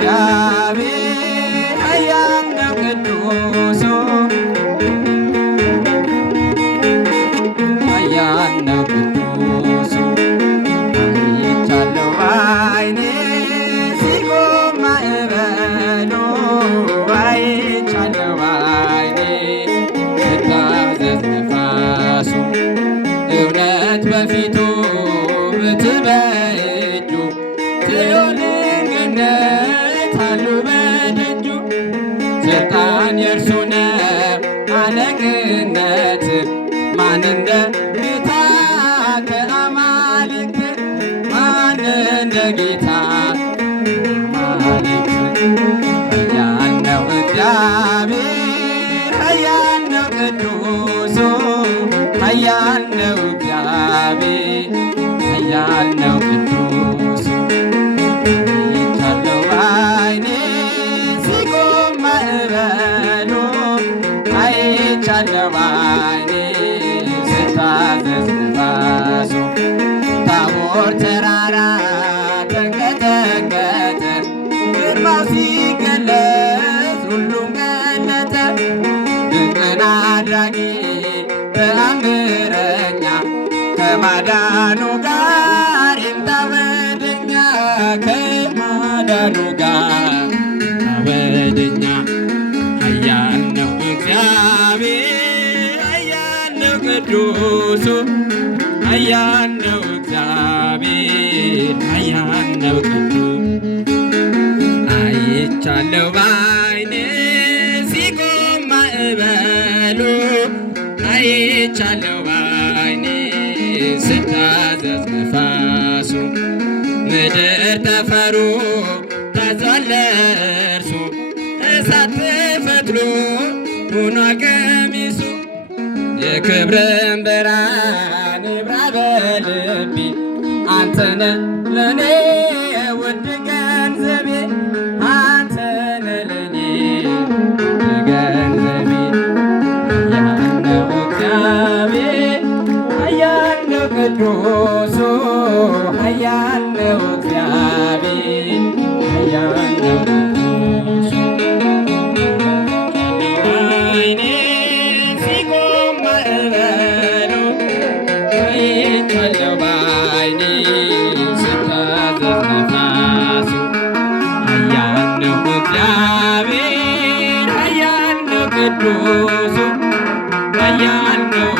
እግዚአብሔር ኃያል ነው ቅዱሱ ኃያል ነው ቅዱሱ አይቻለሁ በዓይኔ ሲቆም ማዕበሉ አይቻለሁ በዓይኔ ሲታዘዝ ነፋሱ እውነት በፊቱ ብትበእጁ ጽዮንን ገነት አሉ በደጁ ስልጣን የእርሱ ነው አለቅነት ማን እንደ ጌታ ከአማልክት ማን እንደ ጌታ አማልክት ኃያል ነው እግዚአብሔር ኃያል ነው ቅዱሱ ኃያል ነው እግዚአብሔር ኃያል ነው ቅዱሱ አይቻለሁ በዓይኔ ሲቆም ማዕበሉ አይቻለሁ በዓይኔ ሲታዘዝ ነፋሱ ታቦር ተራራ ተንቀጠቀጠ ግርማው ሲገለጽ ሁሉም ገለጠ ድንቅን አድራጊ ተአምረኛ ከማዳኑ ጋር ይምጣ ወደኛ ከማዳኑ ጋር ወደኛ ኃያል ነው እግዚአብሔር ኃያል ነው ቅዱሱ ኃያል ነው እግዚአብሔር ኃያል ነው ቅዱስ አይቻለሁ በዓይኔ ሲቆም ማዕበሉ አይቻለሁ በዓይኔ ሲታዘዝ ነፋሱ ምድር ጠፈሩ ታዟል ለእርሱ እሳት ፈትሎ ሆኗል ቀሚሱ የክብርን ብርሃን ይብራ በልቤ አንተነ ለኔ ውድ ገንዘቤ አንተነ ለኔ ገንዘቤ ያለው እግዚአብሔር ኃያል ነው ቅዱሱ ኃያል ነው እግዚአብሔር ኃያል ነው ቅዱሱ በዓይኔ ሲቆም ማዕበሉ አይቻለሁ በዓይኔ ሲታዘዝ ነፋሱ ኃያል ነው እግዚአብሔር ኃያል ነው ቅዱሱ ኃያል ነው